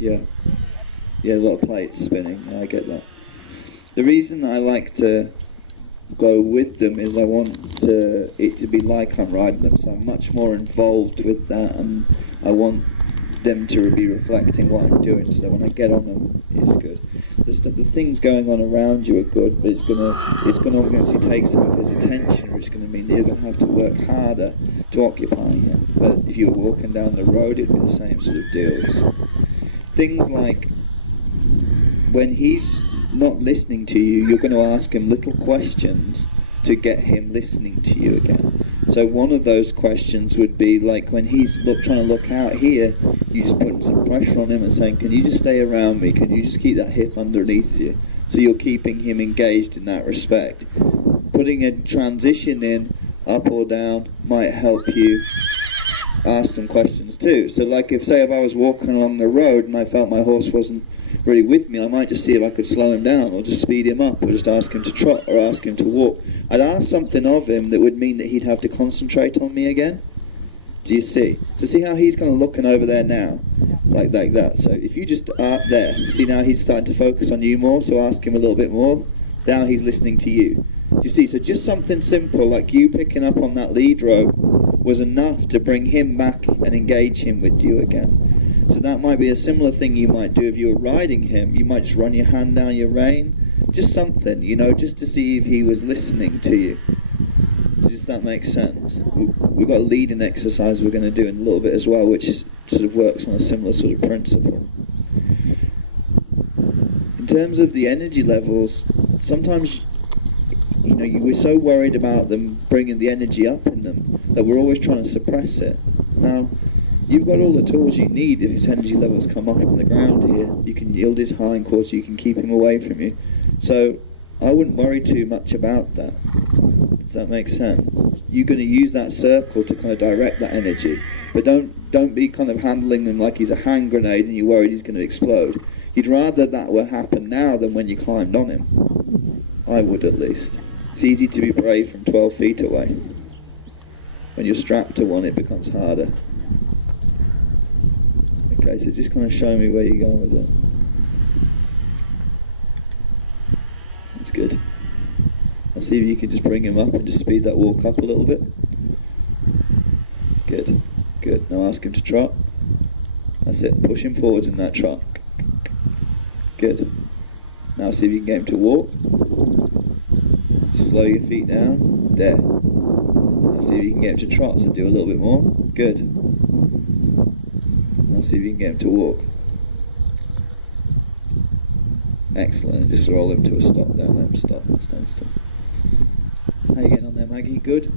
Yeah. Yeah, a lot of plates spinning. Yeah, I get that. The reason I like to go with them is I want it to be like I'm riding them, so I'm much more involved with that, and I want them to be reflecting what I'm doing, so when I get on them, it's good. The things going on around you are good, but it's gonna obviously take some of his attention, which is going to mean that you're going to have to work harder to occupy him. But if you were walking down the road, it'd be the same sort of deals. Things like when he's not listening to you, you're going to ask him little questions to get him listening to you again. So one of those questions would be like when he's trying to look out here, you just putting some pressure on him and saying, can you just stay around me? Can you just keep that hip underneath you? So you're keeping him engaged in that respect. Putting a transition in, up or down, might help you ask some questions too. So like if I was walking along the road and I felt my horse wasn't really with me, I might just see if I could slow him down or just speed him up or just ask him to trot or ask him to walk. I'd ask something of him that would mean that he'd have to concentrate on me again. Do you see? So see how he's kind of looking over there now, like that. So if you just are there, see now he's starting to focus on you more, so ask him a little bit more. Now he's listening to you. Do you see? So just something simple like you picking up on that lead rope was enough to bring him back and engage him with you again. So that might be a similar thing you might do if you were riding him. You might just run your hand down your rein, just something, just to see if he was listening to you. Does that make sense? We've got a leading exercise we're going to do in a little bit as well, which sort of works on a similar sort of principle. In terms of the energy levels, sometimes we're so worried about them bringing the energy up in them that we're always trying to suppress it. Now, you've got all the tools you need if his energy levels come up on the ground here. You can yield his hindquarters, you can keep him away from you. So I wouldn't worry too much about that. Does that make sense? You're going to use that circle to kind of direct that energy, but don't be kind of handling him like he's a hand grenade and you're worried he's going to explode. You'd rather that will happen now than when you climbed on him. I would, at least. It's easy to be brave from 12 feet away. When you're strapped to one, it becomes harder. Okay, so just kind of show me where you're going with it. That's good. I'll see if you can just bring him up and just speed that walk up a little bit. Good, good. Now ask him to trot. That's it. Push him forwards in that trot. Good. Now see if you can get him to walk. Just slow your feet down. There. Now see if you can get him to trot, so do a little bit more. Good. Now see if you can get him to walk. Excellent. Just roll him to a stop there. Let him stop. Stand still. How you getting on there, Maggie? Good?